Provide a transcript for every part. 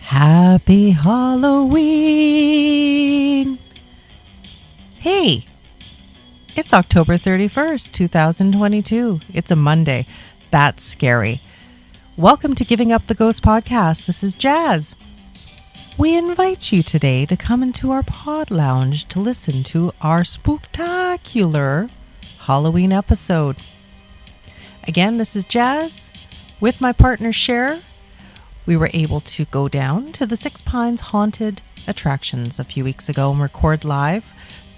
Happy Halloween! Hey, it's October 31st, 2022. It's a Monday. That's scary. Welcome to Giving Up the Ghost Podcast. This is Jas. We invite you today to come into our pod lounge to listen to our Spooktacular Halloween episode. Again, this is Jas with my partner Sher. We were able to go down to the Six Pines Haunted Attractions a few weeks ago and record live.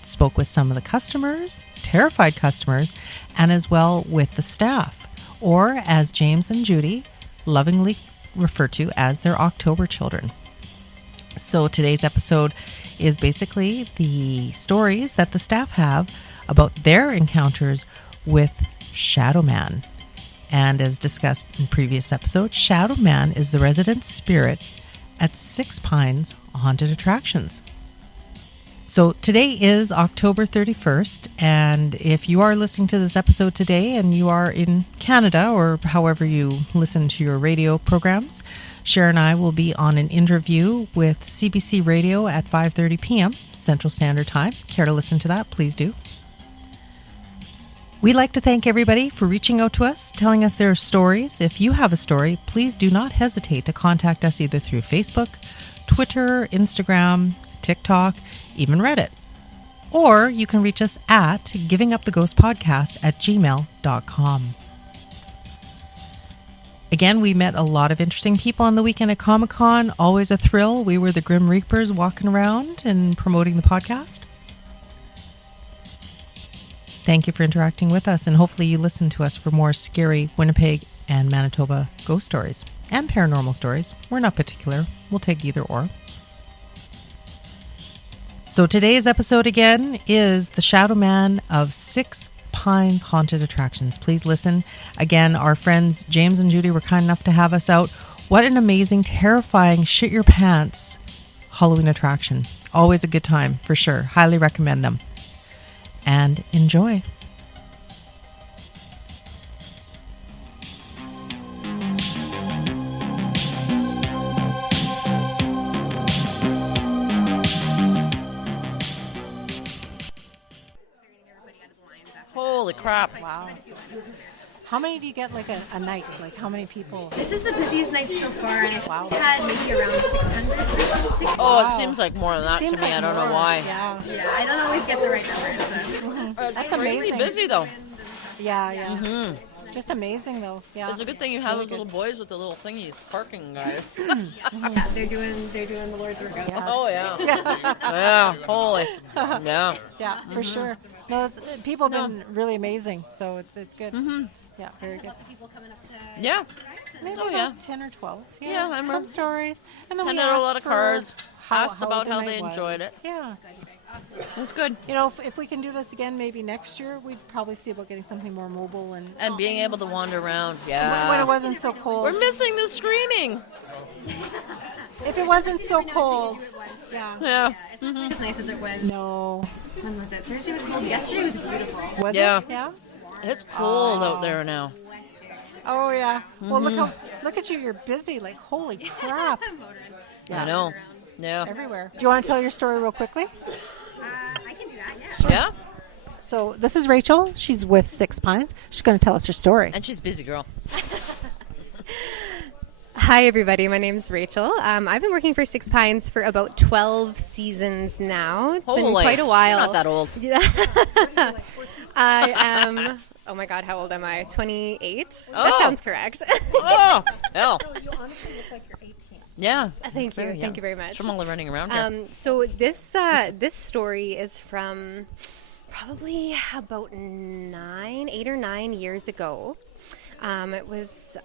Spoke with some of the customers, terrified customers, and as well with the staff, or as James and Judy lovingly refer to as their October children. So today's episode is basically the stories that the staff have about their encounters with Shadow Man. And as discussed in previous episodes, Shadow Man is the resident spirit at Six Pines Haunted Attractions. So today is October 31st, and if you are listening to this episode today and you are in Canada or however you listen to your radio programs, Cher and I will be on an interview with CBC Radio at 5:30 p.m. Central Standard Time. Care to listen to that? Please do. We'd like to thank everybody for reaching out to us, telling us their stories. If you have a story, please do not hesitate to contact us either through Facebook, Twitter, Instagram, TikTok, even Reddit. Or you can reach us at givinguptheghostpodcast@gmail.com. Again, we met a lot of interesting people on the weekend at Comic-Con. Always a thrill. We were the Grim Reapers walking around and promoting the podcast. Thank you for interacting with us, and hopefully you listen to us for more scary Winnipeg and Manitoba ghost stories and paranormal stories. We're not particular. We'll take either or. So today's episode again is the Shadow Man of Six Pines Haunted Attractions. Please listen. Again, our friends James and Judy were kind enough to have us out. What an amazing, terrifying, shit your pants Halloween attraction. Always a good time, for sure. Highly recommend them. And enjoy. Holy crap. Wow. How many do you get like a night? Like how many people? This is the busiest night so far, and I've had maybe around 600 tickets. Oh, it seems like more than that to me. Like I don't know more. why. Yeah, I don't always get the right numbers. That's Really amazing. busy though. Yeah. Mm-hmm. Just amazing though. Yeah. It's a good thing you have those little boys with the little thingies, parking guys. Yeah, they're doing the Lord's work. Yeah. Oh yeah. Yeah. Holy. Yeah. Yeah, for sure. No, people have been really amazing, so it's good. Mm-hmm. Yeah, very good. Lots of people coming up to Yeah. Maybe Oh, about yeah. 10 or 12. Yeah, I remember. Some stories. And then we Handed out a asked lot of for cards, asked about the how night they enjoyed was. it. Yeah. It was good. You know, if we can do this again maybe next year, we'd probably see about getting something more mobile and being able to wander around. when Yeah. it wasn't so cold. We're missing the screaming. If it wasn't so cold. Yeah. Yeah. It's not as nice as it was. No. When was it? Thursday was cold. Yesterday was beautiful. Was Yeah. it? Yeah. It's cold out there now. Oh yeah. Well, look at you. You're busy. Like holy crap. I know. Yeah. Everywhere. Do you want to tell your story real quickly? I can do that. Yeah. Yeah. So this is Rachel. She's with Six Pines. She's going to tell us her story. And she's a busy girl. Hi, everybody. My name's Rachel. I've been working for Six Pines for about 12 seasons now. It's been Holy. quite a while. You're not that old. Yeah. I am, oh my God, how old am I? 28? Oh. That sounds correct. Oh, hell. You honestly look like you're 18. Yeah. Thank you. Very young. Thank you very much. It's from all the running around here. So this story is from probably about 8 or 9 years ago. It was,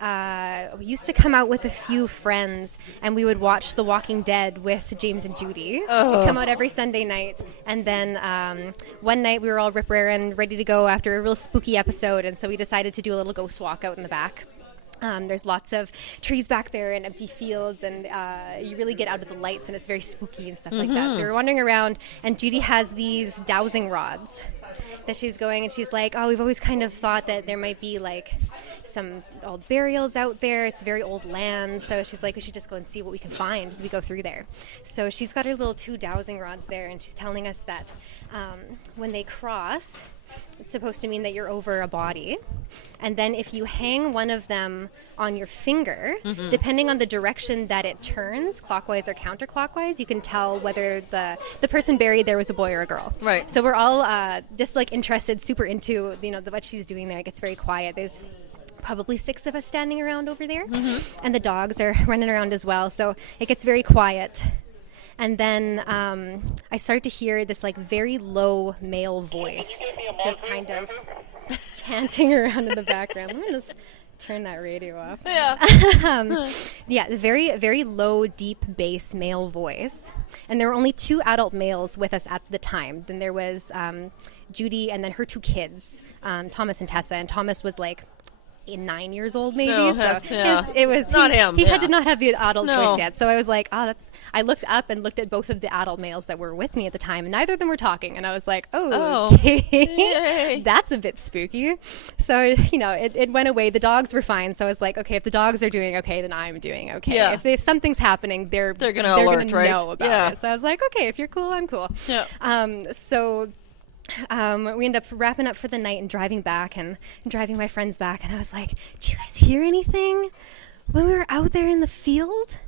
we used to come out with a few friends and we would watch The Walking Dead with James and Judy. Oh. We'd come out every Sunday night. And then one night we were all rip-raring, ready to go after a real spooky episode. And so we decided to do a little ghost walk out in the back. There's lots of trees back there and empty fields, and you really get out of the lights, and it's very spooky and stuff like that. So we're wandering around, and Judy has these dowsing rods that she's going, and she's like, oh, we've always kind of thought that there might be like some old burials out there. It's very old land, so she's like, we should just go and see what we can find as we go through there. So she's got her little 2 dowsing rods there, and she's telling us that when they cross, it's supposed to mean that you're over a body. And then if you hang one of them on your finger, depending on the direction that it turns, clockwise or counterclockwise, you can tell whether the person buried there was a boy or a girl. Right. So we're all just like interested, super into what she's doing there. It gets very quiet. There's probably 6 of us standing around over there. And the dogs are running around as well. So it gets very quiet. And then I start to hear this like very low male voice just kind of chanting around in the background. Let me just turn that radio off. Yeah. Very, very low, deep bass male voice. And there were only 2 adult males with us at the time. Then there was Judy and then her 2 kids, Thomas and Tessa. And Thomas was like 9 years old, maybe. No, it was not him. He did not have the adult voice yet. So I was like, I looked up and looked at both of the adult males that were with me at the time, and neither of them were talking. And I was like, okay, that's a bit spooky. So it went away. The dogs were fine. So I was like, okay, if the dogs are doing okay, then I'm doing okay. Yeah. If something's happening, they're gonna alert, right? know about it. So I was like, okay, if you're cool, I'm cool. Yeah. We end up wrapping up for the night and driving back and driving my friends back. And I was like, did you guys hear anything when we were out there in the field?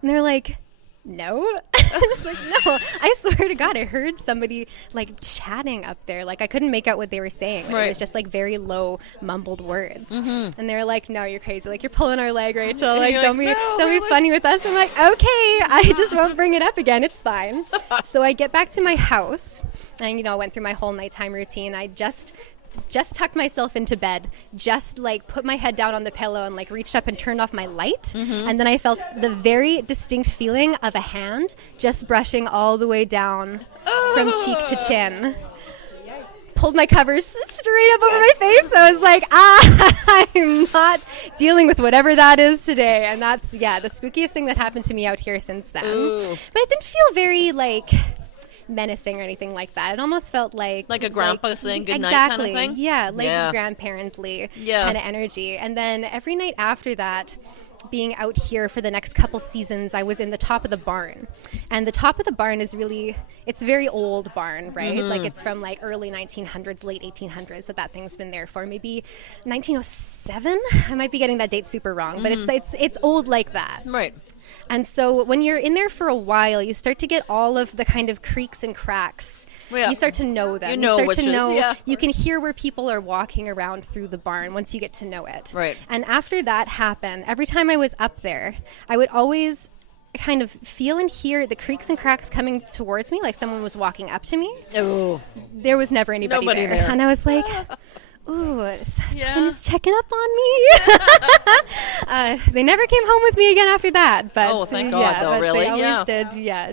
And they're like, no. I was like, no. I swear to God, I heard somebody like chatting up there. Like I couldn't make out what they were saying. Right. It was just like very low mumbled words. And they were like, no, you're crazy. Like you're pulling our leg, Rachel. Like don't be funny with us. I'm like, okay, I just won't bring it up again. It's fine. So I get back to my house and went through my whole nighttime routine. I just tucked myself into bed, just like put my head down on the pillow and like reached up and turned off my light. And then I felt the very distinct feeling of a hand just brushing all the way down from cheek to chin. Pulled my covers straight up over my face. I was like, I'm not dealing with whatever that is today. And that's, the spookiest thing that happened to me out here since then. But it didn't feel very like menacing or anything like that. It almost felt like a grandpa saying goodnight exactly, kind of thing. Yeah, like grandparently kind of energy. And then every night after that, being out here for the next couple seasons, I was in the top of the barn. And the top of the barn is really, it's a very old barn, right? Like it's from like early 1900s, late 1800s that thing's been there for. Maybe 1907? I might be getting that date super wrong, but it's old like that. Right. And so when you're in there for a while, you start to get all of the kind of creaks and cracks. You start to know them. You can hear where people are walking around through the barn once you get to know it. Right. And after that happened, every time I was up there, I would always kind of feel and hear the creaks and cracks coming towards me, like someone was walking up to me. Oh. There was never anybody there. And I was like, ooh, someone's checking up on me. They never came home with me again after that. But thank God, though, really? They always did,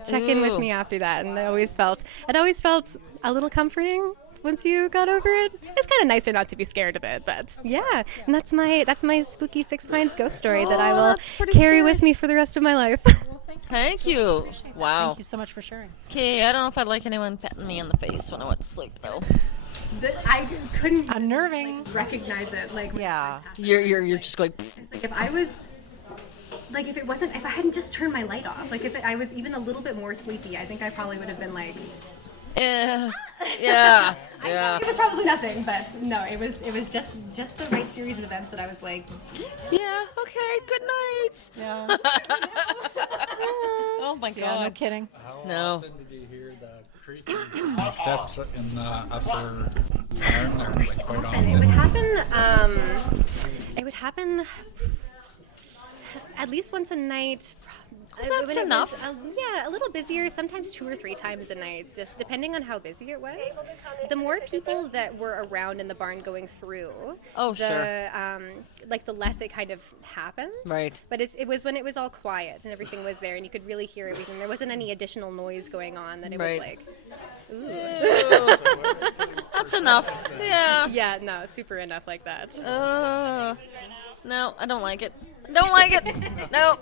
check in with me after that. And it always felt a little comforting once you got over it. It's kind of nicer not to be scared of it, but yeah. And that's my spooky Six Pines ghost story that I will carry with me for the rest of my life. Thank you. Wow. Thank you so much for sharing. Okay, I don't know if I'd like anyone patting me in the face when I went to sleep, though. I couldn't unnerving recognize it. Like you're just going. Like if I was, like if I hadn't just turned my light off, like if I was even a little bit more sleepy, I think I probably would have been like. Yeah. It was probably nothing, but no, it was just the right series of events that I was like. Yeah. Okay. Good night. Yeah. Oh my God. Yeah, no kidding. No. How often did you hear the creaking steps in the upper barn there? Like quite often. It would happen at least once a night, That's when it enough. was, a little busier, sometimes 2 or 3 times a night, just depending on how busy it was. The more people that were around in the barn going through, the less it kind of happened. Right. But it was when it was all quiet and everything was there and you could really hear everything. There wasn't any additional noise going on that it was like, ooh. That's enough. Yeah. Yeah, no, super enough like that. No, I don't like it. Don't like it. No.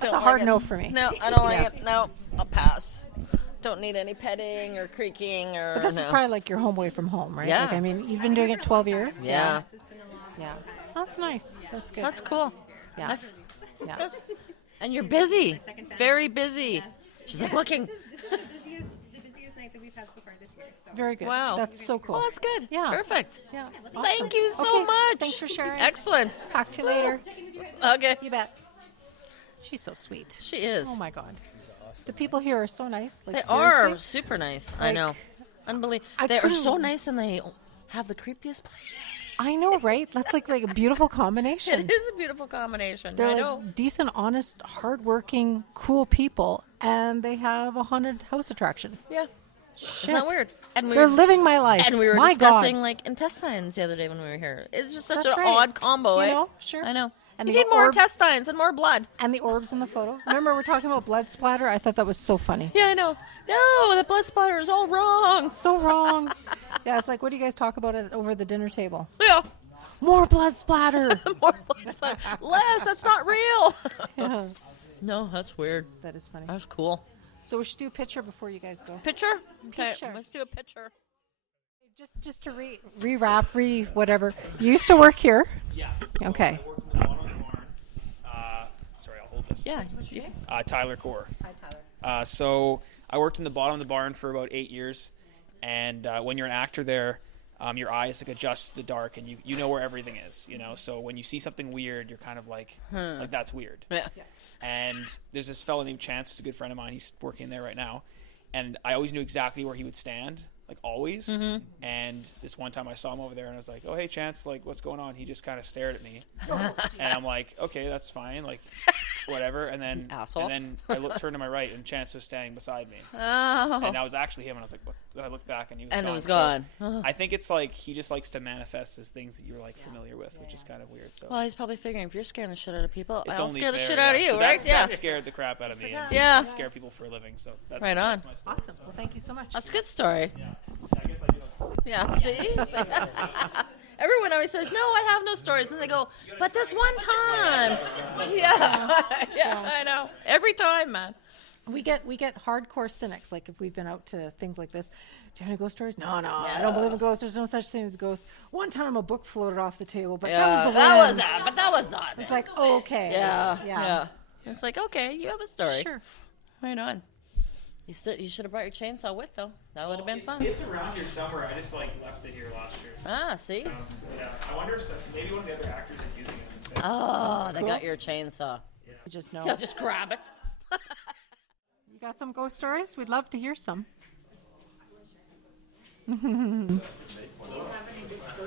That's a hard no for me. No, I don't like it. No, I'll pass. Don't need any petting or creaking or. But this is probably like your home away from home, right? Yeah. Like, I mean, you've been doing it 12 years. Yeah. Yeah. That's nice. That's good. That's cool. Yeah. Yeah. And you're busy. Very busy. She's like looking. This is the busiest night that we've had so far this year. So. Very good. Wow. That's so cool. Well, that's good. Yeah. Perfect. Yeah. Thank you so Okay, much. Thanks for sharing. Excellent. Talk to you later. Okay. You bet. She's so sweet. She is. Oh my God. The people here are so nice. Like, They seriously. are super nice. I Like, know. Unbelievable. I They are so couldn't- nice and they have the creepiest place. I know, right? That's like a beautiful combination. It is a beautiful combination. They're I like know. decent, honest, hardworking, cool people, and they have a haunted house attraction. Yeah. Shit. Isn't that weird? And They're living my life. And we were My discussing God. like intestines the other day when we were here. It's just such That's an right. odd combo. You eh? know, sure. I know. And you the need more orbs- intestines and more blood. And the orbs in the photo. Remember, we're talking about blood splatter? I thought that was so funny. Yeah, I know. No, the blood splatter is all wrong. So wrong. Yeah, it's like, what do you guys talk about over the dinner table? Yeah. More blood splatter. More blood splatter. Less, that's not real. Yeah. No, that's weird. That is funny. That's cool. So we should do a picture before you guys go. Picture? Okay, Picture. let's do a picture. Just to re-wrap, whatever. You used to work here. Yeah. Okay. I worked in the bottom of the barn. Sorry, I'll hold this. Yeah. Tyler Core. Hi, Tyler. So I worked in the bottom of the barn for about 8 years, and when you're an actor there, your eyes like adjust to the dark, and you know where everything is. You know, so when you see something weird, you're kind of like that's weird. Yeah. And there's this fellow named Chance, who's a good friend of mine. He's working there right now, and I always knew exactly where he would stand. Like always. Mm-hmm. And this one time I saw him over there and I was like, oh, hey, Chance, like, what's going on? He just kind of stared at me. And I'm like, okay, that's fine. Like, whatever. And then, Asshole. And then I turned to my right and Chance was standing beside me. Oh. And that was actually him. And I was like, what? Then I looked back and he was And gone. it was So gone. I think it's like he just likes to manifest as things that you're like familiar with, which is kind of weird. So Well, he's probably figuring if you're scaring the shit out of people, it's I'll only scare the fair, shit out of yeah. you, So right? That scared the crap out of me. And Yeah. I scare people for a living. So that's Right on. That's my story, Awesome. so. Well, thank you so much. That's a good story. Yeah, I guess I do. Yeah, see? Everyone always says, no, I have no stories. And they go, but this one time. Yeah. Yeah, I know. Every time, man. We get hardcore cynics. Like if we've been out to things like this, do you have any ghost stories? No, I don't believe in ghosts. There's no such thing as ghosts. One time a book floated off the table, but that was the wind. But that was not. It's like, oh, okay. Yeah. It's like, okay, you have a story. Sure. Right on. You should have brought your chainsaw with, though. That would have been fun. It's around here somewhere. I just like left it here last year. So, Ah, see? yeah. I wonder if maybe one of the other actors is using it instead. Oh, they got your chainsaw. I just know. Yeah, just grab it. You got some ghost stories? We'd love to hear some.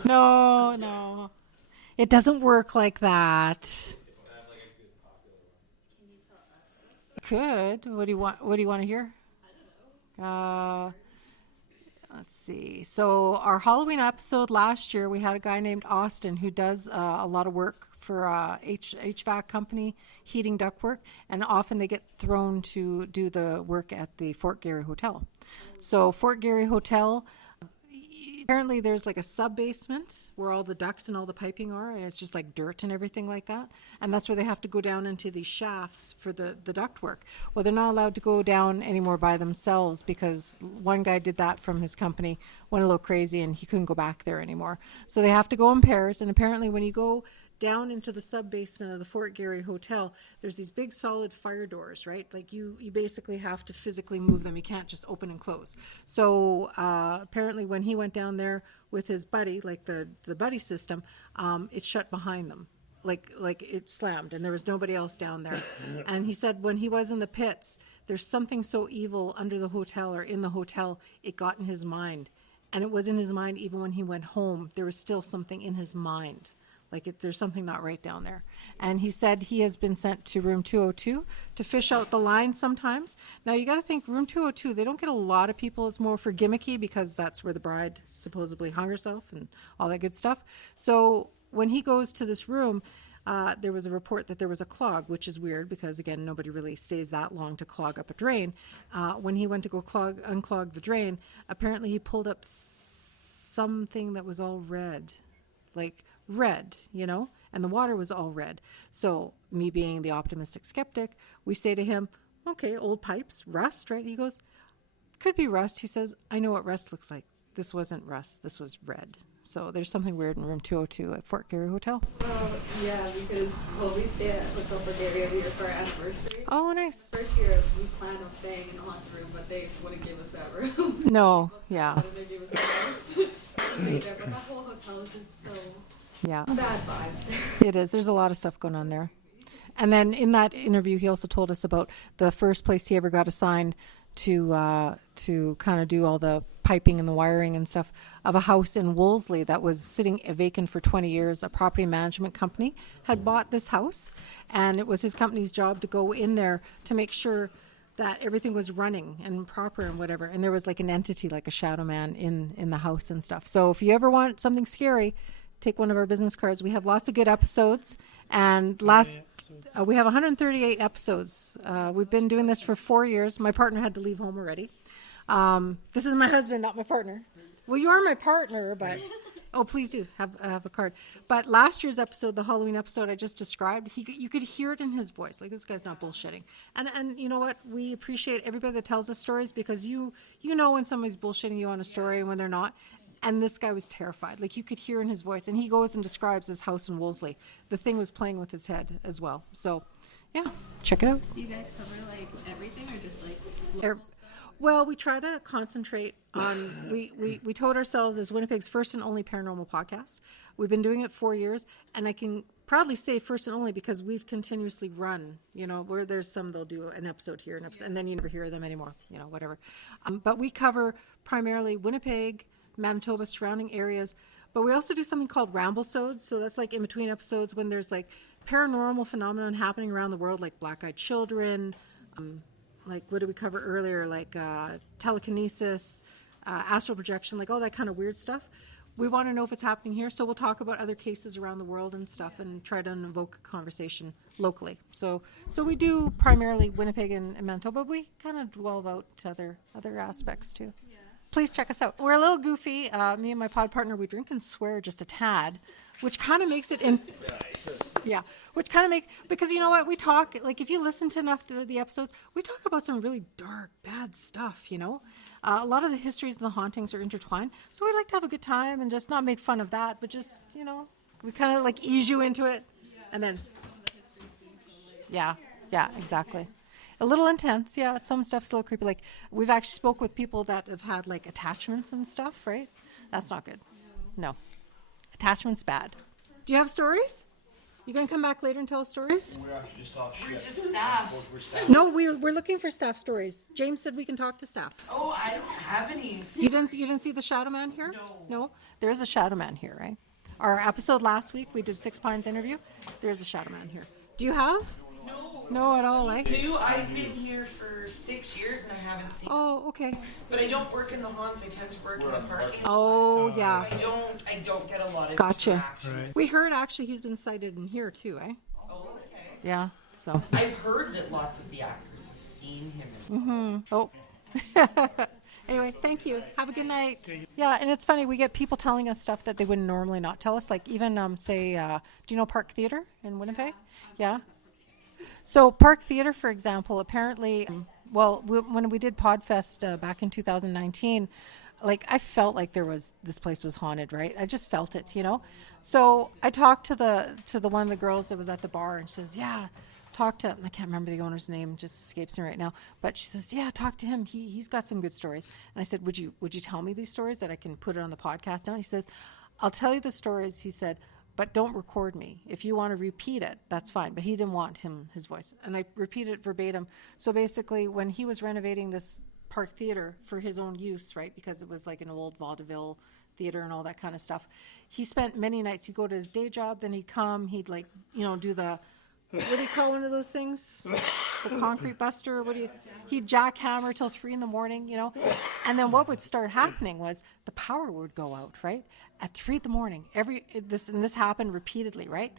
No. It doesn't work like that. Could. What do you want to hear? Let's see. So our Halloween episode last year, we had a guy named Austin who does a lot of work for HVAC company, heating ductwork, and often they get thrown to do the work at the Fort Garry Hotel. So Fort Garry Hotel, apparently there's like a sub-basement where all the ducts and all the piping are, and it's just like dirt and everything like that. And that's where they have to go down into these shafts for the duct work. Well, they're not allowed to go down anymore by themselves because one guy did that from his company, went a little crazy, and he couldn't go back there anymore. So they have to go in pairs, and apparently when you go down into the sub-basement of the Fort Garry Hotel, there's these big solid fire doors, right? Like you basically have to physically move them. You can't just open and close. So apparently when he went down there with his buddy, like the buddy system, it shut behind them. Like it slammed and there was nobody else down there. And he said when he was in the pits, there's something so evil under the hotel or in the hotel, it got in his mind. And it was in his mind even when he went home. There was still something in his mind. There's something not right down there. And he said he has been sent to room 202 to fish out the line sometimes. Now you got to think room 202, they don't get a lot of people. It's more for gimmicky because that's where the bride supposedly hung herself and all that good stuff. So when he goes to this room, there was a report that there was a clog, which is weird because, again, nobody really stays that long to clog up a drain. When he went to go unclog the drain, apparently he pulled up something that was all red, like red, and the water was all red. So me being the optimistic skeptic, we say to him, okay, old pipes, rust, right? He goes, could be rust. He says, I know what rust looks like. This wasn't rust. This was red. So there's something weird in room 202 at Fort Garry Hotel. Yeah, because, we stay at Hotel Fort Garry every year for our anniversary. Oh, nice. First year, we planned on staying in the haunted room, but they wouldn't give us that room. No, yeah. They gave us the house to stay there, but that whole hotel is just so bad vibes there. It is. There's a lot of stuff going on there. And then in that interview, he also told us about the first place he ever got assigned to kind of do all the piping and the wiring and stuff of a house in Wolseley that was sitting vacant for 20 years. A property management company had bought this house, and it was his company's job to go in there to make sure that everything was running and proper and whatever. And there was like an entity, like a shadow man in the house and stuff. So if you ever want something scary, take one of our business cards. We have lots of good episodes, and we have 138 episodes. We've been doing this for 4 years. My partner had to leave home already. This is my husband, not my partner. Well, you are my partner, but oh, please do have a card. But last year's episode, the Halloween episode I just described, you could hear it in his voice. Like, this guy's not bullshitting. And you know what? We appreciate everybody that tells us stories, because you know when somebody's bullshitting you on a story and when they're not. And this guy was terrified. Like, you could hear in his voice. And he goes and describes his house in Wolseley. The thing was playing with his head as well. So, yeah, check it out. Do you guys cover, everything, or just, Well, we try to concentrate on, we told ourselves as Winnipeg's first and only paranormal podcast. We've been doing it 4 years, and I can proudly say first and only because we've continuously run, where there's some, they'll do an episode here, and then you never hear them anymore, whatever. But we cover primarily Winnipeg, Manitoba, surrounding areas, but we also do something called ramble-sodes. So that's like in between episodes when there's paranormal phenomenon happening around the world, like black-eyed children, what did we cover earlier, telekinesis, astral projection, all that kind of weird stuff. We want to know if it's happening here, so we'll talk about other cases around the world and stuff and try to invoke a conversation locally. So we do primarily Winnipeg and Manitoba, but we kind of delve out to other aspects too. Please check us out. We're a little goofy. Me and my pod partner, we drink and swear just a tad, which kind of makes it because you know what, we talk, if you listen to enough of the episodes, we talk about some really dark, bad stuff, a lot of the histories and the hauntings are intertwined, so we like to have a good time and just not make fun of that, but just, we kind of ease you into it, and then, yeah, exactly. A little intense, yeah. Some stuff's a little creepy. We've actually spoke with people that have had attachments and stuff, right? That's not good. No. Attachment's bad. Do you have stories? You gonna come back later and tell us stories? We're just staff. No, we're looking for staff stories. James said we can talk to staff. Oh, I don't have any. You didn't see the shadow man here? No. There's a shadow man here, right? Our episode last week, we did Six Pines interview. There's a shadow man here. Do you have? No, at all, I've been here for 6 years and I haven't seen. Oh, okay. But I don't work in the haunts. I tend to work in the parking. Oh, yeah. I don't get a lot of Gotcha. interaction. Right. We heard actually he's been sighted in here too, eh? Oh, okay. Yeah. So. I've heard that lots of the actors have seen him. Oh. Anyway, thank you. Have a good night. Yeah, and it's funny, we get people telling us stuff that they would normally not tell us. Even do you know Park Theatre in Winnipeg? Yeah. So Park Theatre, for example, apparently, when we did Podfest back in 2019, I felt like this place was haunted, right? I just felt it, So I talked to the one of the girls that was at the bar, and she says, yeah, talk to, I can't remember the owner's name, just escapes me right now, but she says, yeah, talk to him. He's got some good stories. And I said, would you tell me these stories that I can put it on the podcast now? And he says, I'll tell you the stories, he said, but don't record me. If you want to repeat it, that's fine. But he didn't want his voice. And I repeated it verbatim. So basically, when he was renovating this Park Theater for his own use, right? Because it was like an old vaudeville theater and all that kind of stuff. He spent many nights, he'd go to his day job, then he'd come, he'd like, do the, what do you call one of those things? The concrete buster, he'd jackhammer till 3 a.m, and then what would start happening was the power would go out, right? At 3 a.m, this happened repeatedly, right?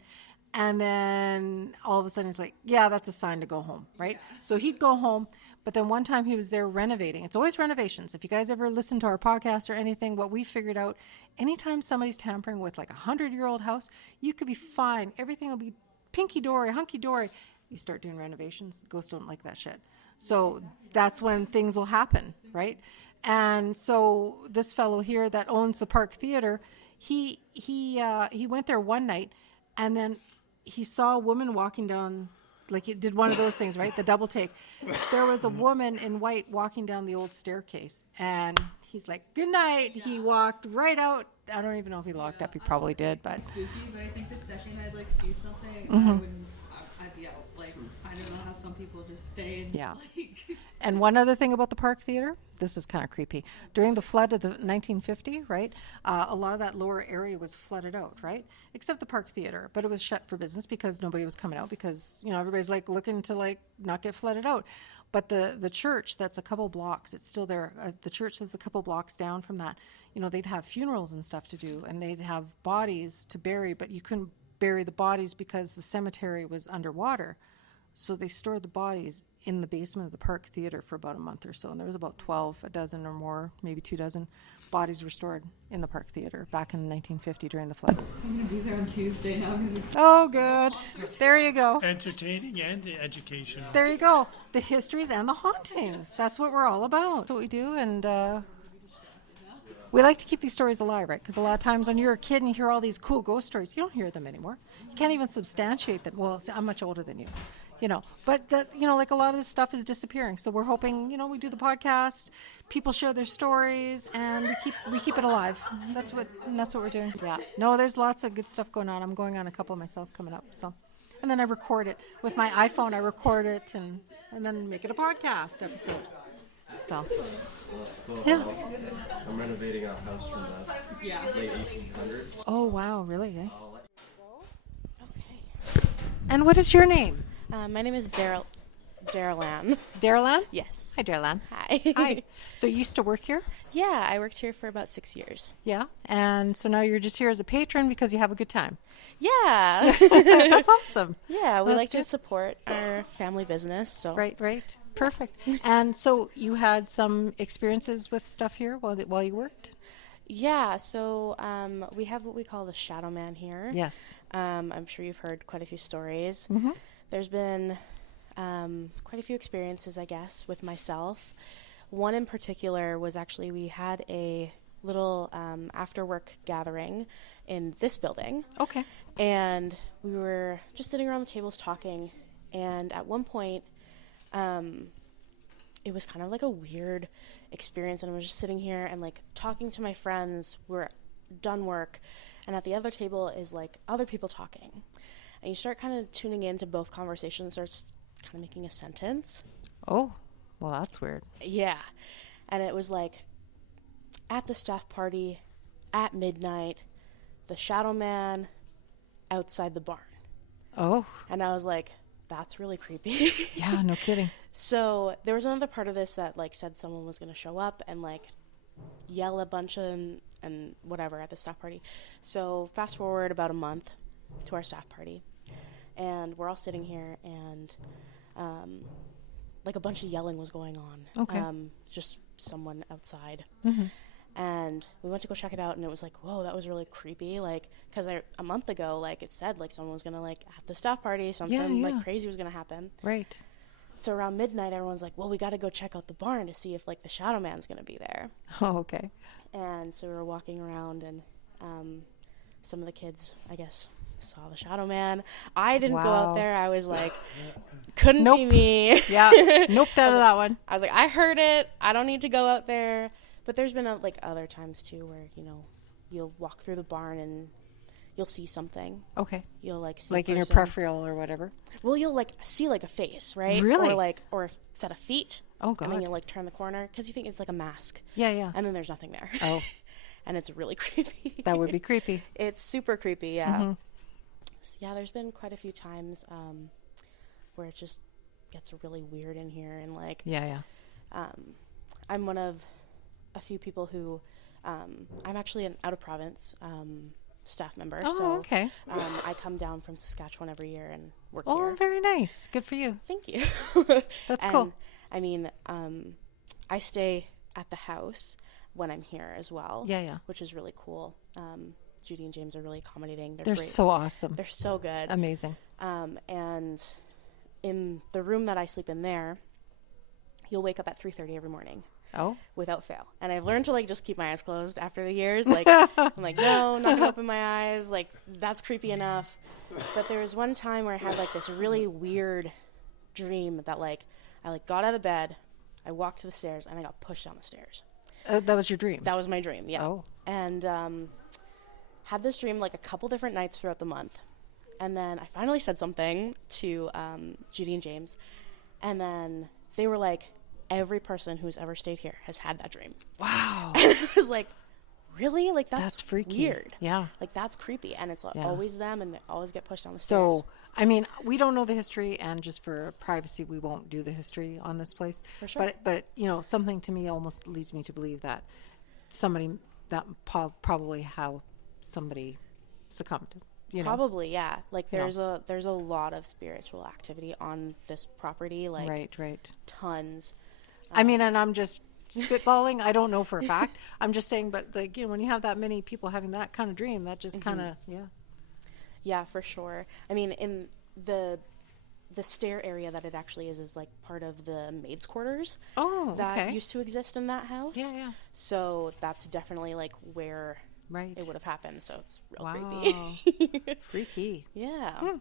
And then all of a sudden he's like, yeah, that's a sign to go home, right? So he'd go home. But then one time he was there renovating. It's always renovations. If you guys ever listen to our podcast or anything, what we figured out, anytime somebody's tampering with like 100-year-old house, you could be fine. Everything will be pinky-dory, hunky-dory. You start doing renovations. Ghosts don't like that shit. So that's when things will happen, right? And so this fellow here that owns the Park Theater, he went there one night, and then he saw a woman walking down. Like he did one of those things, right? The double take. There was a woman in white walking down the old staircase, and he's like, "Good night." He walked right out. I don't even know if he locked up. He probably did, but spooky. But I think the second I'd like see something, I'd be out. Like I don't know how some people just stay. Yeah. And one other thing about the Park Theater, this is kind of creepy. During the flood of the 1950, right? A lot of that lower area was flooded out, right? Except the Park Theater, but it was shut for business because nobody was coming out because everybody's like looking to like not get flooded out. But the church that's a couple blocks, it's still there. The church that's a couple blocks down from that, they'd have funerals and stuff to do, and they'd have bodies to bury, but you couldn't bury the bodies because the cemetery was underwater. So they stored the bodies in the basement of the Park Theater for about a month or so. And there was about a dozen or more, maybe 2 dozen bodies were stored in the Park Theater back in 1950 during the flood. I'm going to be there on Tuesday now. Oh, good. There you go. Entertaining and educational. There you go. The histories and the hauntings. That's what we're all about. That's what we do. And we like to keep these stories alive, right? Because a lot of times when you're a kid and you hear all these cool ghost stories, you don't hear them anymore. You can't even substantiate them. Well, I'm much older than you. But that, like a lot of this stuff is disappearing. So we're hoping, we do the podcast, people share their stories, and we keep it alive. That's what we're doing. Yeah. No, there's lots of good stuff going on. I'm going on a couple myself coming up. So, and then I record it with my iPhone. I record it and then make it a podcast episode. So. That's cool. Yeah. I'm renovating a house from the late 1800s. Oh wow, really? Eh? Okay. And what is your name? My name is Daryl Ann. Daryl Ann? Yes. Hi, Daryl Ann. Hi. Hi. So you used to work here? Yeah, I worked here for about 6 years. Yeah. And so now you're just here as a patron because you have a good time? Yeah. That's awesome. Yeah, we like to support our family business. So. Right. Perfect. And so you had some experiences with stuff here while you worked? Yeah, so we have what we call the Shadow Man here. Yes. I'm sure you've heard quite a few stories. Mm-hmm. There's been quite a few experiences, I guess, with myself. One in particular was actually we had a little after-work gathering in this building. Okay. And we were just sitting around the tables talking, and at one point, it was kind of like a weird experience, and I was just sitting here and like talking to my friends. We're done work, and at the other table is like other people talking. And you start kind of tuning into both conversations, starts kind of making a sentence. Oh, well, that's weird. Yeah. And it was like, at the staff party, at midnight, the Shadow Man outside the barn. Oh. And I was like, that's really creepy. Yeah, no kidding. So there was another part of this that like said someone was going to show up and like yell a bunch and whatever at the staff party. So fast forward about a month to our staff party. And we're all sitting here, and like a bunch of yelling was going on. Okay. Just someone outside. Mm-hmm. And we went to go check it out, and it was like, whoa, that was really creepy. Like, because a month ago, like, it said, like, someone was going to, like, at the staff party, something, like, crazy was going to happen. Right. So around midnight, everyone's like, well, we got to go check out the barn to see if, like, the Shadow Man's going to be there. Oh, okay. And so we were walking around, and some of the kids, I guess, saw the Shadow Man. I didn't go out there. I was like, couldn't be me. Yeah. Noped out of that one. I was like, I heard it. I don't need to go out there. But there's been like other times too where, you know, you'll walk through the barn and you'll see something. Okay. You'll like see like a in your person. peripheral or whatever. Well, you'll like see like a face, right? Really? Or a set of feet. Oh God. And then you'll like turn the corner because you think it's like a mask. Yeah. And then there's nothing there. Oh. And it's really creepy. That would be creepy. It's super creepy. Yeah. Mm-hmm. Yeah. There's been quite a few times where it just gets really weird in here, and like. Yeah. I'm one of a few people who I'm actually an out of province staff member. Oh, so, okay. I come down from Saskatchewan every year and work Oh, here. very nice. Good for you. Thank you. That's and, cool. I mean, I stay at the house when I'm here as well. Yeah. Which is really cool. Judy and James are really accommodating. They're great. so awesome. They're so good. Amazing. And in the room that I sleep in there, you'll wake up at 3:30 every morning. Oh. Without fail. And I've learned to like just keep my eyes closed after the years. Like I'm like, no, not gonna open my eyes. Like that's creepy enough. But there was one time where I had like this really weird dream that like I like got out of bed, I walked to the stairs, and I got pushed down the stairs. That was your dream? That was my dream, yeah. Oh. And had this dream like a couple different nights throughout the month. And then I finally said something to Judy and James. And then they were like, every person who's ever stayed here has had that dream. Wow. And I was like, really? Like, that's freaky. weird. Yeah. Like, that's creepy. And it's always them, and they always get pushed down the So, stairs. I mean, we don't know the history, and just for privacy, we won't do the history on this place. For sure. But you know, something to me almost leads me to believe that that probably how somebody succumbed. You know? Probably, yeah. Like, there's a lot of spiritual activity on this property. Like, right. Tons. I mean, and I'm just spitballing. I don't know for a fact. I'm just saying, but like, you know, when you have that many people having that kind of dream, that just kind of, Yeah, for sure. I mean, in the stair area that it actually is like part of the maids' quarters. Oh, that used to exist in that house. Yeah. So that's definitely like where it would have happened. So it's real creepy. Freaky. Yeah.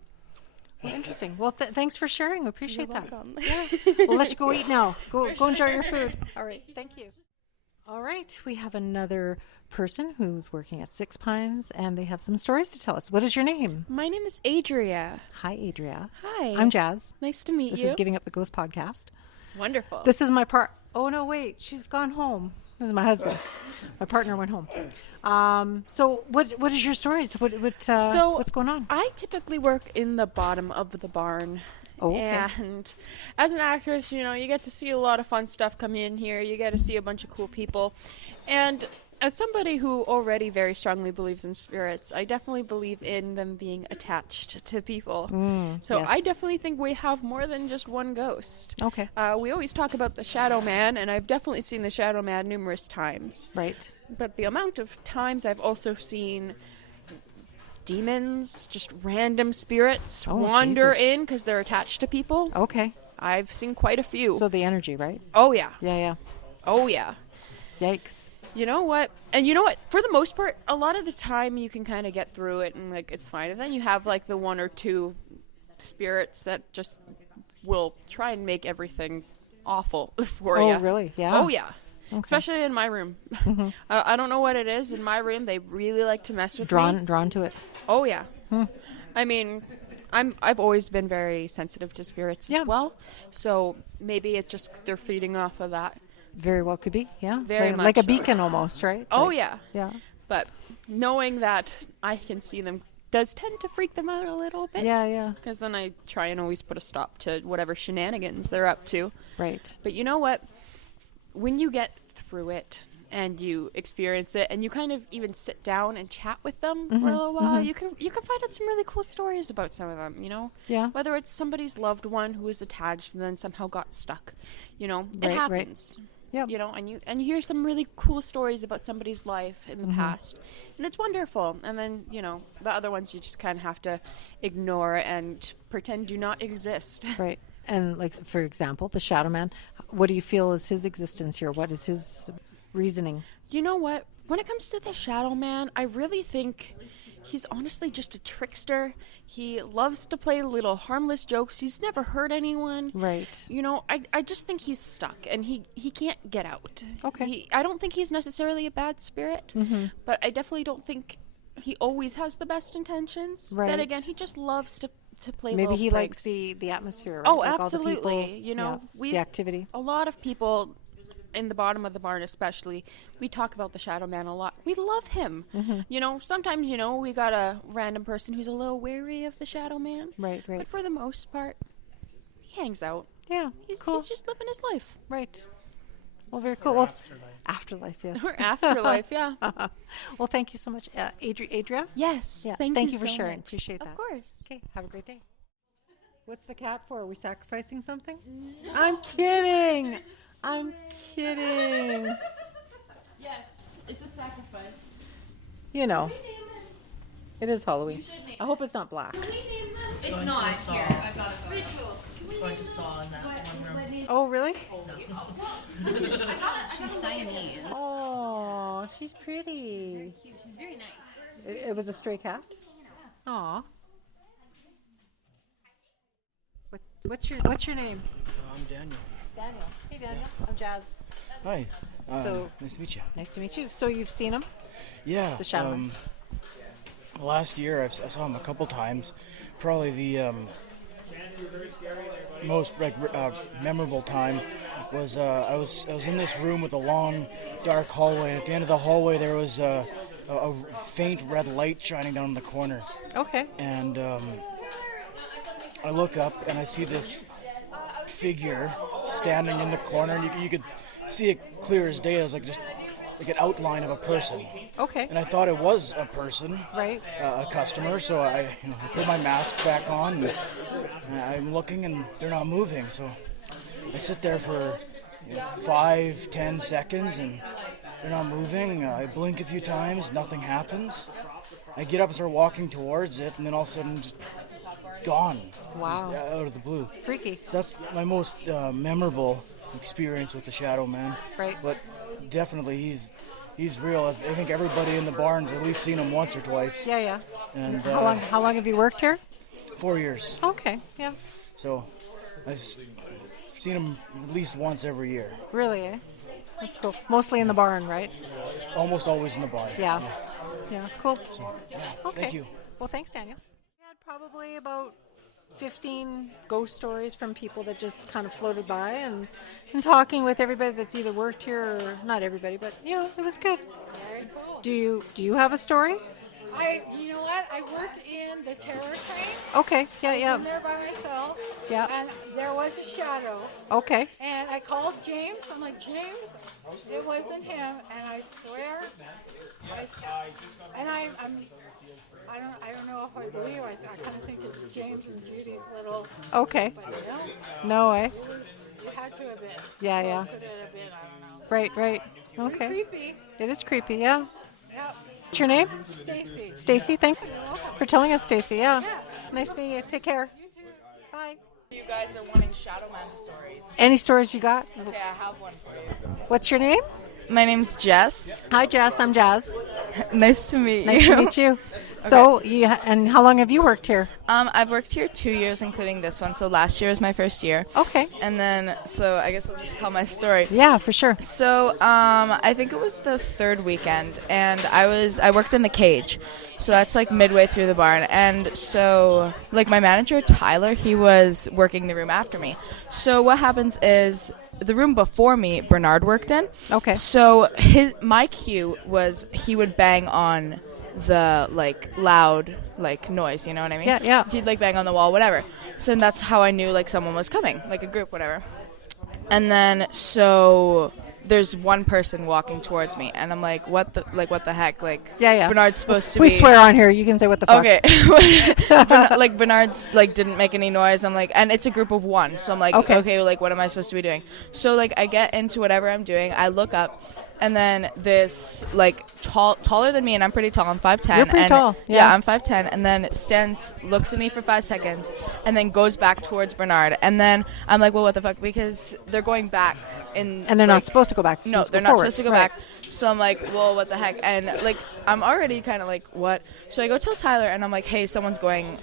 Well, interesting. Well, thanks for sharing. We appreciate You're that. welcome. Yeah. We'll let you go eat now. Go enjoy your food. All right. Thank you. All right. We have another person who's working at Six Pines, and they have some stories to tell us. What is your name? My name is Adria. Hi, Adria. Hi. I'm Jas. Nice to meet you. This is Giving Up the Ghost podcast. Wonderful. This is my part. Oh, no, wait. She's gone home. This is my husband. My partner went home. So what is your stories? What's going on? I typically work in the bottom of the barn. Oh, okay. And as an actress, you know, you get to see a lot of fun stuff come in here. You get to see a bunch of cool people. And as somebody who already very strongly believes in spirits, I definitely believe in them being attached to people. So yes. I definitely think we have more than just one ghost. Okay. We always talk about the Shadow Man, and I've definitely seen the Shadow Man numerous times. Right. But the amount of times I've also seen demons, just random spirits, wander in because they're attached to people. Okay. I've seen quite a few. So the energy, right? Oh, yeah. Yeah. Oh, yeah. Yikes. You know what? And you know what? For the most part, a lot of the time you can kind of get through it and, like, it's fine. And then you have, like, the one or two spirits that just will try and make everything awful for you. Oh, really? Yeah. Oh, yeah. Okay. Especially in my room. Mm-hmm. I don't know what it is. In my room, they really like to mess with me. Drawn to it. Oh, yeah. I mean, I've always been very sensitive to spirits as well. So maybe it just, they're feeding off of that. Very well could be, yeah. Very much like a so. beacon almost, right? Oh, like, yeah. Yeah. But knowing that I can see them does tend to freak them out a little bit. Yeah. Because then I try and always put a stop to whatever shenanigans they're up to. Right. But you know what? When you get through it and you experience it and you kind of even sit down and chat with them for a little while, you can find out some really cool stories about some of them, you know? Yeah. Whether it's somebody's loved one who was attached and then somehow got stuck. You know, it happens. Right. Yeah. You know, and you hear some really cool stories about somebody's life in the past. And it's wonderful. And then, you know, the other ones you just kind of have to ignore and pretend do not exist. Right. And, like, for example, the Shadow Man, what do you feel is his existence here? What is his reasoning? You know what? When it comes to the Shadow Man, I really think he's honestly just a trickster. He loves to play little harmless jokes. He's never hurt anyone. Right. You know, I just think he's stuck and he can't get out. Okay. I don't think he's necessarily a bad spirit, but I definitely don't think he always has the best intentions. Right. Then again, he just loves to play Maybe little he pranks. likes the atmosphere, right? Oh, Like all the absolutely. people, You know, the activity. A lot of people in the bottom of the barn, especially, we talk about the Shadow Man a lot. We love him. Mhm. You know, sometimes, you know, we got a random person who's a little wary of the Shadow Man. Right. But for the most part, he hangs out. Yeah, He's just living his life. Right. Well, very cool. Well, afterlife, yes. Or afterlife, yeah. Well, thank you so much, Adria. Yes. Yeah. Thank you you for so sharing. much. Appreciate that. Of course. Okay. Have a great day. What's the cat for? Are we sacrificing something? No, I'm kidding. I'm kidding. Yes, it's a sacrifice. You know, it is Halloween. I hope it's not black. It's not. Here, I've got a photo. So I just saw in that one room. Oh, really? She's Siamese. Oh, she's pretty. She's very nice. It was a stray cat? Aw. What's your name? I'm Daniel. Daniel. Hey, Daniel. I'm Jas. Hi. So Nice to meet you. Nice to meet you. So you've seen him? Yeah. The Shadow Man. Last year I saw him a couple times. Probably the most memorable time was I was in this room with a long dark hallway, and at the end of the hallway there was a faint red light shining down in the corner. Okay. And I look up and I see this figure standing in the corner, and you could see it clear as day. It was like just like an outline of a person. Okay. And I thought it was a person, right? A customer. So I put my mask back on, and I'm looking, and they're not moving. So I sit there for 5-10 seconds, and they're not moving. I blink a few times, nothing happens. I get up and start walking towards it, and then all of a sudden, just gone. Wow. Just out of the blue. Freaky. So that's my most memorable experience with the Shadow Man. Right. But definitely he's real. I think everybody in the barn's at least seen him once or twice. Yeah. And how long have you worked here? 4 years. Okay. Yeah. So I've seen him at least once every year. Really, eh? That's cool. Mostly in the barn, right? Almost always in the barn. Yeah. Yeah, cool. So, yeah, Okay. thank you. Well, thanks, Daniel. We had probably about 15 ghost stories from people that just kind of floated by, and talking with everybody that's either worked here or not everybody, but it was good. Very cool. Do you have a story? You know what? I worked in the terror train. Okay. Yeah. I was in there by myself. Yeah. And there was a shadow. Okay. And I called James. I'm like, James, it wasn't him. And I swear, I don't know if I believe. I kind of think it's James and Judy's little. Okay. But No way. It had to have been. Yeah. What could it have been? I don't know. Right. Very Okay. creepy. It is creepy. Yeah. Yep. What's your name? Stacy. Stacy, thanks for telling us, Stacy. Yeah. Nice meeting you. Take care. Bye. You guys are wanting Shadow Man stories. Any stories you got? Okay, I have one for you. What's your name? My name's Jess. Hi, Jess. I'm Jas. Nice to meet you. Nice to meet you. So, and how long have you worked here? I've worked here 2 years, including this one. So last year was my first year. Okay. And then, so I guess I'll just tell my story. Yeah, for sure. So, I think it was the third weekend, and I worked in the cage. So that's like midway through the barn. And so, like my manager, Tyler, he was working the room after me. So what happens is the room before me, Bernard worked in. Okay. So my cue was he would bang on the loud noise, you know what I mean? Yeah. He'd bang on the wall, whatever. So that's how I knew someone was coming, a group, whatever. And then so there's one person walking towards me, and I'm like, what the heck? Yeah. Bernard's supposed to we be. We swear on here. You can say what the fuck. Okay. Bernard's didn't make any noise. I'm like, and it's a group of one, so I'm like, okay, what am I supposed to be doing? So I get into whatever I'm doing. I look up. And then this, taller than me, and I'm pretty tall. I'm 5'10". You're pretty tall. Yeah, I'm 5'10". And then stands, looks at me for 5 seconds, and then goes back towards Bernard. And then I'm like, well, what the fuck? Because they're going back in. And they're not supposed to go back. No, they're not supposed to go back. So I'm like, well, what the heck? And I'm already kind of what? So I go tell Tyler, and I'm like, hey, someone's going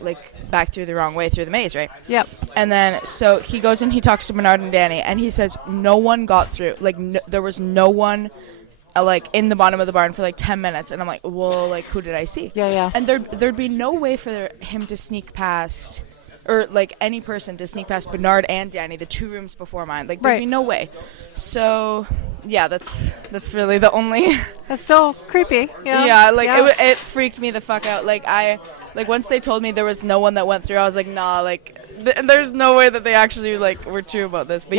back through the wrong way through the maze, right? Yep. And then so he goes and he talks to Bernard and Danny, and he says no one got through. There was no one like in the bottom of the barn for like 10 minutes, and I'm like, well, like who did I see? Yeah. And there'd be no way for him to sneak past, or like any person to sneak past Bernard and Danny, the 2 rooms before mine. Like there'd be no way. So yeah, that's really the only. That's still creepy. Yeah. Yeah, like it freaked me the fuck out. Like once they told me there was no one that went through, I was like, nah, like there's no way that they actually like were true about this. But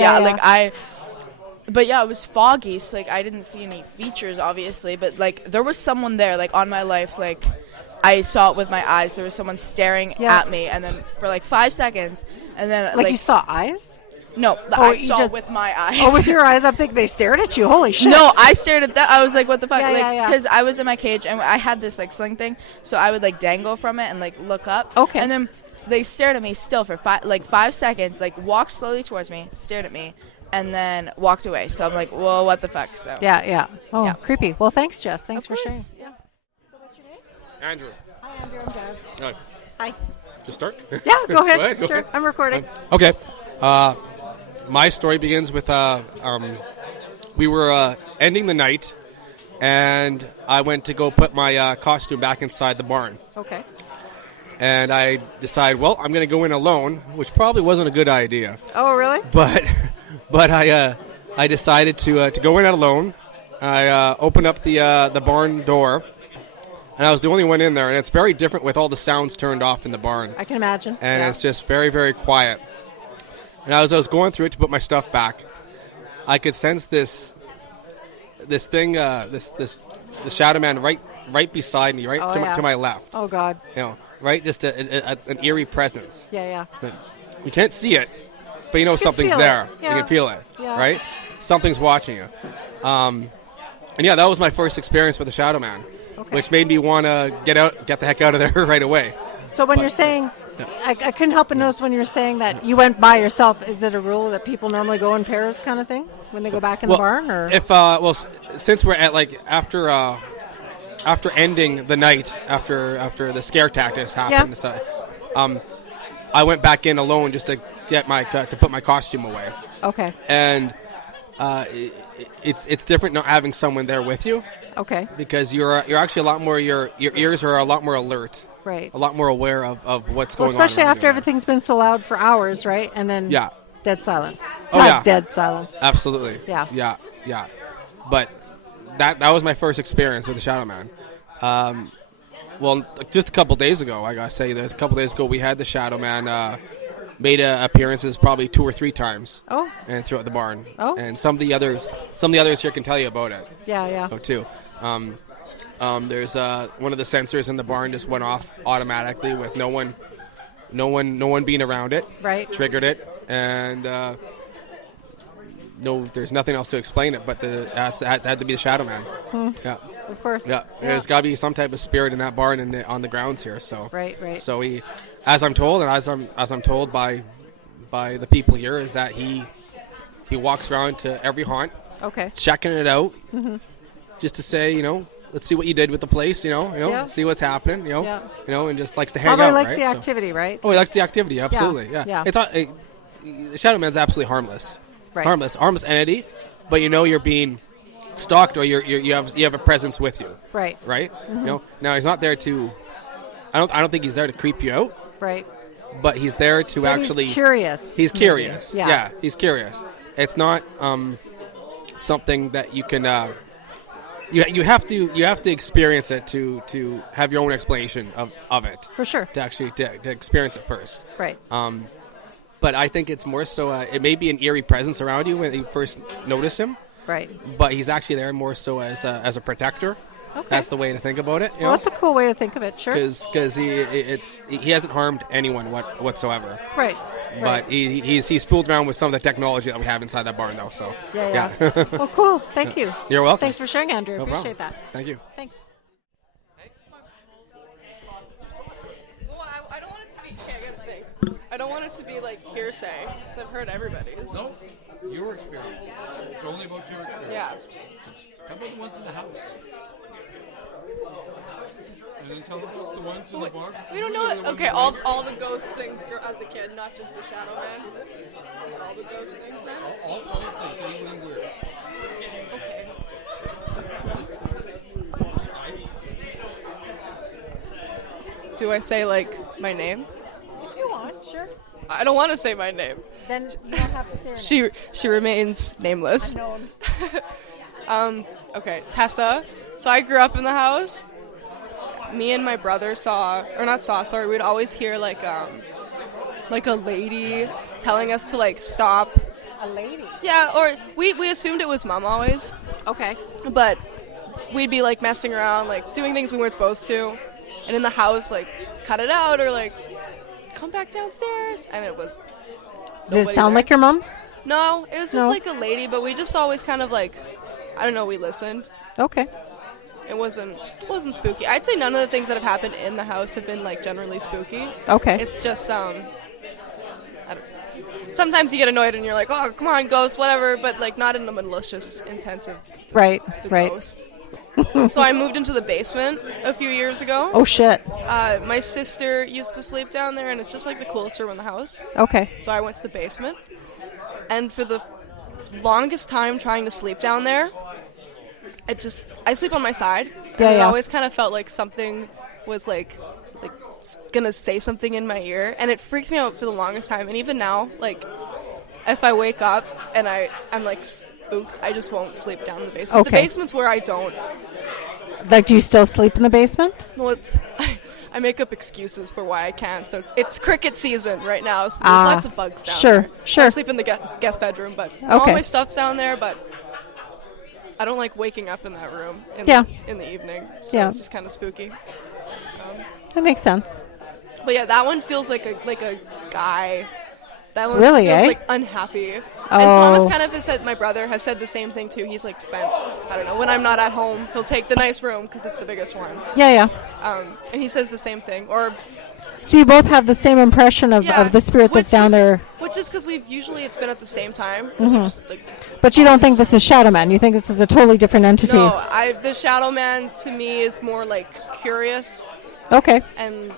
But yeah, it was foggy, so like I didn't see any features, obviously. But like there was someone there, like on my life, like I saw it with my eyes. There was someone staring at me, and then for like 5 seconds, and then like you saw eyes. No, I saw with my eyes. Oh, with your eyes? I'm thinking they stared at you. Holy shit! No, I stared at that. I was like, what the fuck? Yeah, Because I was in my cage and I had this like sling thing, so I would like dangle from it and like look up. Okay. And then they stared at me still for 5 seconds, like walked slowly towards me, stared at me, and then walked away. So I'm like, well, what the fuck? So Yeah. Oh, creepy. Well, thanks, Jess. Thanks for sharing. Yeah. So what's your name? Andrew. Hi, Andrew. I'm Jess. Hi. Hi. Just start? Yeah, go ahead. Go Sure. ahead. I'm recording. Okay. My story begins with we were ending the night, and I went to go put my costume back inside the barn. Okay. And I decided, well, I'm going to go in alone, which probably wasn't a good idea. Oh, really? But I decided to go in alone. I opened up the barn door, and I was the only one in there. And it's very different with all the sounds turned off in the barn. I can imagine. And it's just very, very quiet. And as I was going through it to put my stuff back, I could sense this thing, the shadow man right beside me, to my left. Oh God. You know, right, just an eerie presence. Yeah. You can't see it, but you know something's there. Yeah. You can feel it, Yeah. right? Something's watching you. And yeah, that was my first experience with the shadow man, which made me want to get the heck out of there right away. So when you're saying, I couldn't help but notice when you were saying that you went by yourself, is it a rule that people normally go in pairs kind of thing when they go back in the barn? Or If since we're at like after ending the night, after the scare tactics happened, I went back in alone just to get to put my costume away. Okay. And it's different not having someone there with you. Okay. Because you're actually a lot more your ears are a lot more alert. Right. A lot more aware of what's going on. Especially around after you. everything's been so loud for hours, right? And then dead silence. Oh, yeah. Dead silence. Absolutely. Yeah. But that was my first experience with the Shadow Man. Well, just a couple days ago, I gotta say that a couple days ago we had the Shadow Man made appearances probably 2 or 3 times. Oh. And throughout the barn. Oh. And some of the others here can tell you about it. Yeah. Oh, too. There's one of the sensors in the barn just went off automatically with no one being around it. Right. Triggered it, and there's nothing else to explain it, but it had to be the Shadow Man. Yeah. Of course. Yeah. There's got to be some type of spirit in that barn on the grounds here. So. Right. So as I'm told, and as I'm told by the people here, is that he walks around to every haunt. Okay. Checking it out. Mm-hmm. Just to say, let's see what you did with the place, see what's happening, and just likes to hang out, Probably likes right? the activity, right? Oh, he likes the activity, absolutely, yeah. It's the Shadow Man's absolutely harmless, right. harmless entity, but you're being stalked or you have a presence with you, right? Mm-hmm. Now he's not there to, I don't think he's there to creep you out, right? But he's there to actually. He's curious. He's curious, yeah. He's curious. It's not something that you can. You have to experience it to have your own explanation of it. For sure. To actually to experience it first. Right. But I think it's more so it may be an eerie presence around you when you first notice him. Right. But he's actually there more so as a protector. Okay. That's the way to think about it. Well, that's a cool way to think of it. Sure. Because he hasn't harmed anyone whatsoever. Right. But he's fooled around with some of the technology that we have inside that barn, though. So yeah. Well, cool. Thank you. You're welcome. Thanks for sharing, Andrew. No Appreciate problem. that. Thank you. Thanks. Well, I don't want it to be I don't want it to be like hearsay, because I've heard everybody's. No, your experience. It's only about your experience. Yeah. How about the ones in the house? And then tell about the ones in the bar. We don't know it. Okay, all the ghost things as a kid, not just the Shadow Man. Just all the ghost things then? All things, anything weird. Okay. Do I say, like, my name? If you want, sure. I don't want to say my name. Then you don't have to say her name. She remains nameless. Unknown. Okay, Tessa. So I grew up in the house. Me and my brother we'd always hear, like a lady telling us to, like, stop. A lady? Yeah, or we assumed it was Mom always. Okay. But we'd be, like, messing around, like, doing things we weren't supposed to. And in the house, like, cut it out or, like, come back downstairs. And it was Does it sound like your mom's? No, it was just like a lady, but we just always kind of, like, I don't know, we listened. Okay. It wasn't spooky. I'd say none of the things that have happened in the house have been, like, generally spooky. Okay. It's just, sometimes you get annoyed and you're like, oh, come on, ghost, whatever, but, like, not in a malicious, intensive Right. ghost. So I moved into the basement a few years ago. Oh, shit. My sister used to sleep down there, and it's just, like, the coolest room in the house. Okay. So I went to the basement, and for the longest time trying to sleep down there, I sleep on my side. And it always kind of felt like something was, like gonna say something in my ear, and it freaked me out for the longest time. And even now, like, if I wake up and I'm like spooked, I just won't sleep down in the basement. Okay. The basement's where I don't. Like, do you still sleep in the basement? Well, I make up excuses for why I can't. So it's cricket season right now, so there's lots of bugs down there. Sure. I sleep in the guest bedroom, but all my stuff's down there, but I don't like waking up in that room in the evening. So it's just kind of spooky. That makes sense. But yeah, that one feels like a guy. That one really, feels eh? like unhappy. Oh. And Thomas kind of has said, my brother has said the same thing too. He's like spent, I don't know, when I'm not at home, he'll take the nice room because it's the biggest one. Yeah. And he says the same thing. Or so you both have the same impression of the spirit that's down there. Which is because it's been at the same time. 'Cause we're just, like, but you don't think this is Shadow Man? You think this is a totally different entity? No, the Shadow Man to me is more like curious. Okay. And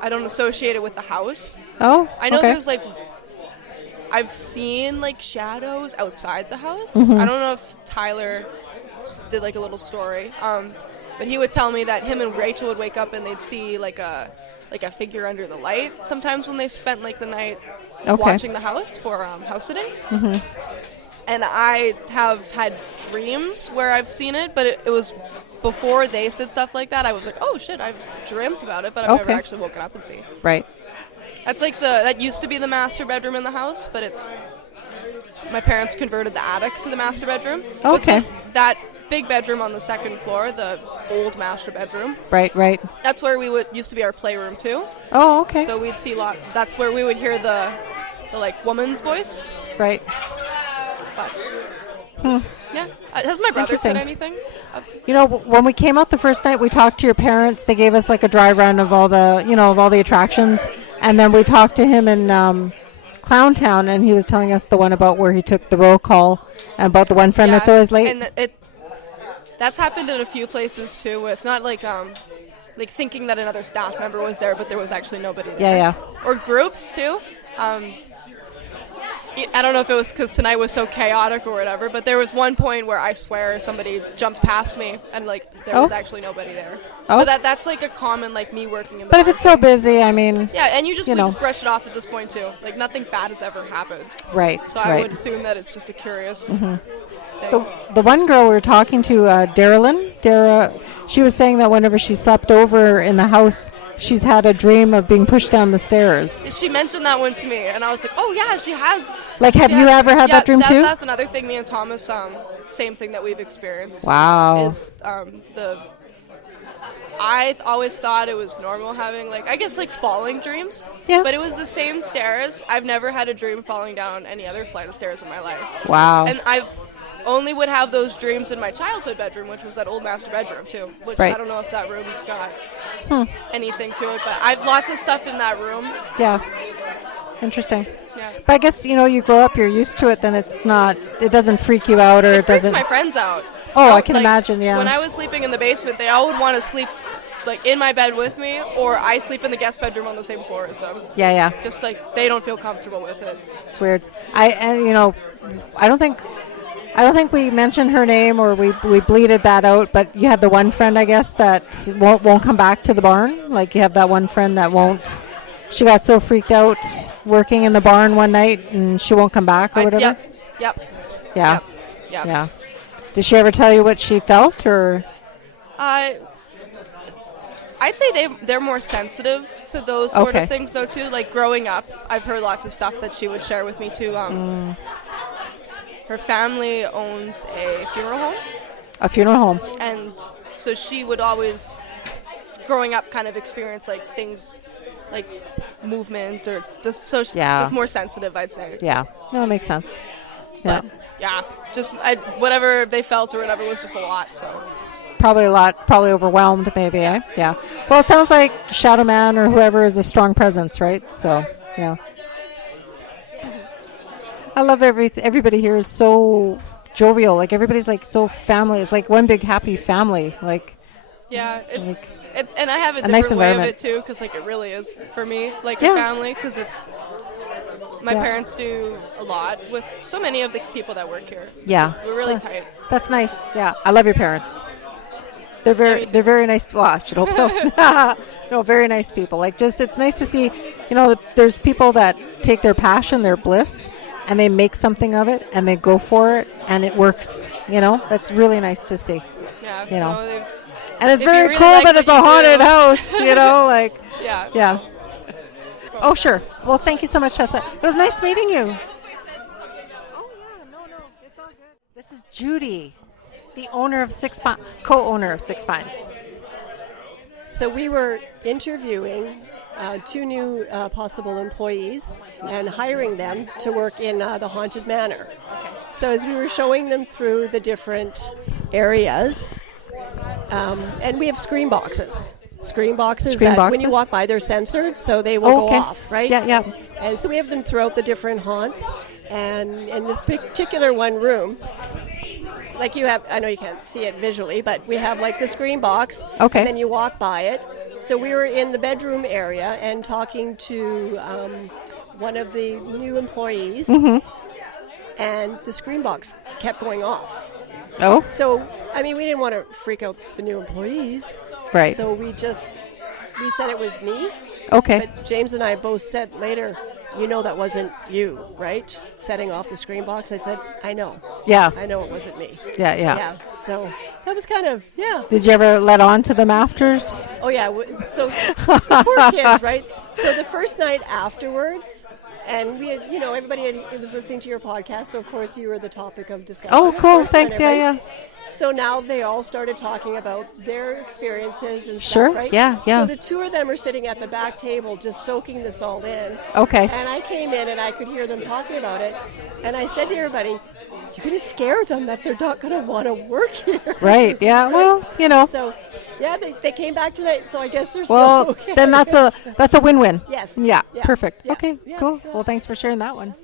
I don't associate it with the house. Oh, I know okay. there's like, I've seen like shadows outside the house. Mhm. I don't know if Tyler did like a little story, but he would tell me that him and Rachel would wake up and they'd see like a figure under the light sometimes when they spent like the night watching the house for house sitting. Mm-hmm. And I have had dreams where I've seen it, but it was before they said stuff like that. I was like, oh shit, I've dreamt about it, but I've never actually woken up and seen. Right. That's like that used to be the master bedroom in the house, but my parents converted the attic to the master bedroom. Okay. That big bedroom on the second floor, the old master bedroom. Right. That's where used to be our playroom too. Oh, okay. So we'd see that's where we would hear the like woman's voice. Right. But, yeah. Has my brother said anything? You know, when we came out the first night, we talked to your parents. They gave us like a dry run of all the attractions, and then we talked to him in Clown Town, and he was telling us the one about where he took the roll call and about the one friend that's always late. And that's happened in a few places too, with not like thinking that another staff member was there, but there was actually nobody there. Yeah. Or groups too. I don't know if it was because tonight was so chaotic or whatever, but there was one point where I swear somebody jumped past me and like there was actually nobody there. Oh. But that's like a common like me working in the But if it's so busy, I mean, yeah, and we just brush it off at this point too. Like nothing bad has ever happened. Right. So I would assume that it's just a curious thing. The one girl we were talking to, Dara, she was saying that whenever she slept over in the house, she's had a dream of being pushed down the stairs. She mentioned that one to me, and I was like, "Oh yeah, she has." Like, have you ever had that dream too? That's another thing. Me and Thomas, same thing that we've experienced. Wow. Is I always thought it was normal having falling dreams. Yeah. But it was the same stairs. I've never had a dream falling down any other flight of stairs in my life. Wow. And I only would have those dreams in my childhood bedroom, which was that old master bedroom too. Which Right. I don't know if that room's got anything to it, but I've lots of stuff in that room. Yeah. Interesting. Yeah. But I guess, you grow up, you're used to it, then it doesn't freak you out or it freaks doesn't. my friends out. Oh, I can imagine, yeah. When I was sleeping in the basement, they all would want to sleep like in my bed with me, or I sleep in the guest bedroom on the same floor as them. Yeah. Just like they don't feel comfortable with it. Weird. I don't think I don't think we mentioned her name or we bleated that out, but you had the one friend, I guess, that won't come back to the barn. Like you have that one friend that won't. She got so freaked out working in the barn one night and she won't come back or whatever. Yep. Yeah. Did she ever tell you what she felt or? I'd say they're more sensitive to those sort of things, though, too. Like, growing up, I've heard lots of stuff that she would share with me, too. Her family owns a funeral home. A funeral home. And so she would always, growing up, kind of experience, like, things like movement or just more sensitive, I'd say. Yeah. No, it makes sense. Yeah. But, yeah. Just whatever they felt or whatever was just a lot, so... Probably overwhelmed, maybe, eh? Yeah. Well, it sounds like Shadow Man or whoever is a strong presence, right? So, yeah. I love everybody here is so jovial. Like, everybody's, like, so family. It's like one big happy family. Like, yeah, it's and I have a different nice way of it, too, because, like, it really is for me, like, a family, because it's... My parents do a lot with so many of the people that work here. Yeah. We're really tight. That's nice. Yeah. I love your parents. They're very nice. Well, I should hope so. No, very nice people. Like, just, it's nice to see, there's people that take their passion, their bliss, and they make something of it, and they go for it, and it works. That's really nice to see. Yeah. And it's very cool that it's a haunted house, like. Yeah. Yeah. Oh, sure. Well, thank you so much, Tessa. It was nice meeting you. Oh, yeah. No. It's all good. This is Judy, the owner of co-owner of Six Pines. So we were interviewing 2 new possible employees and hiring them to work in the Haunted Manor. So as we were showing them through the different areas, and we have screen boxes that when you walk by, they're censored, so they will go off, right? Yeah. And so we have them throughout the different haunts, and in this particular one room, like you have, I know you can't see it visually, but we have like the screen box, and then you walk by it. So we were in the bedroom area and talking to one of the new employees, and the screen box kept going off. Oh. So, I mean, we didn't want to freak out the new employees. Right. So we said it was me. Okay. But James and I both said later, that wasn't you, right? Setting off the screen box. I said, I know. Yeah. I know it wasn't me. Yeah. So that was kind of, Did you ever let on to them after? Oh, yeah. So the poor kids, right? So the first night afterwards... And we had, everybody was listening to your podcast, so of course you were the topic of discussion. Oh, cool. Thanks. Yeah. So now they all started talking about their experiences and stuff, right? Yeah. So the 2 of them are sitting at the back table just soaking this all in. Okay. And I came in and I could hear them talking about it. And I said to everybody, you're going to scare them that they're not going to want to work here. Right. Yeah. Well, So, yeah, they came back tonight, so I guess they're still okay. Then that's a win-win. Yes. Yeah. Yeah. Perfect. Yeah. Okay. Yeah. Cool. Well, thanks for sharing that one.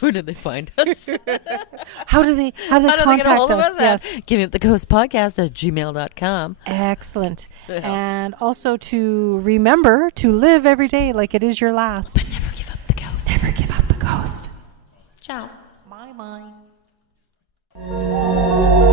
Where did they find us? How do they contact get a hold of us? Yes. Givinguptheghostpodcast@gmail.com. Excellent. And also to remember to live every day like it is your last. But never give up the ghost. Never give up the ghost. Ciao. Bye.